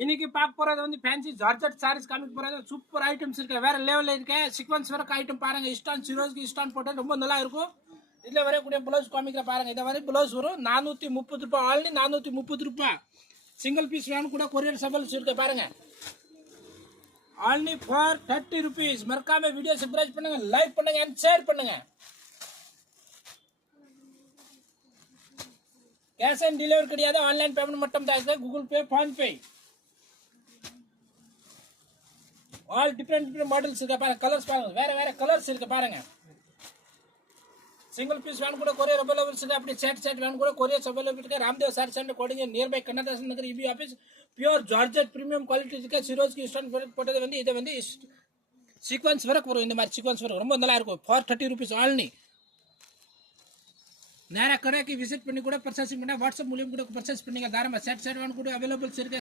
இன்னைக்கு பார்க்க போறது வந்து ஃபேன்சி ஜார்ஜெட் சாரீஸ் காமிக்க போறது. சூப்பர் ஐட்டம்ஸ் இருக்கு, வேற லெவல்ல இருக்கு. சீக்வன்ஸ் ஒர்க் ஐட்டம் பாருங்க. இஸ்டான் சிரோஸ்க்கு இஸ்டான் போட்டா ரொம்ப நல்லா இருக்கும். இதுல வரக்கூடிய பிளவுஸ் காமிக்கிற பாருங்க. இதை வரை பிளவுஸ் வரும் 430 ரூபாய். ஆல்ரெடி 430 ரூபாய். சிங்கிள் பீஸ் வேணும் கூட கொரியர் சர்வீஸ் இருக்கு பாருங்க. Already for 30 rupees. மறக்காம வீடியோ சப்ஸ்கிரைப் பண்ணுங்க, லைக் பண்ணுங்க அண்ட் ஷேர் பண்ணுங்க. கேஷ் ஆன் டெலிவரி கிடையாது, ஆன்லைன் பேமெண்ட் மட்டும் தான். கூகுள் பே, ஃபோன் பே. ஆல் டிஃப்ரெண்ட் மாடல்ஸ் இருக்கு பாருங்க. கலர்ஸ் பாருங்க, வேற வேற கலர்ஸ் இருக்கு பாருங்க. சிங்கிள் பீஸ் வேணும் கூட கொரியர் அவைலபிள் இருக்கு. அப்படி செட் வேணும் கூட கொரியர் அவைலபிள் இருக்கு. Ramdev sorry centre கோடிங்க nearby Kannadasan நகர் EB office. Pure georgette premium quality இருக்கு. சிரோஸ்க்கு இஸ்டான் போட்டது வந்து இது வந்து சீக்வன்ஸ் ஒர்க் வரும். இந்த மாதிரி சீக்வன்ஸ் ஒர்க் ரொம்ப நல்லா இருக்கும். For 30 rupees ஆல்னி. நேராக கடைக்கு விசிட் பண்ணி கூட பர்ச்சேசிங் பண்ணா வாட்ஸ்அப் மூலியம் கூட பர்ச்சேஸ் பண்ணிங்க. தாராளமாக செட் வேணும் கூட அவைலபிள்ஸ் இருக்கு.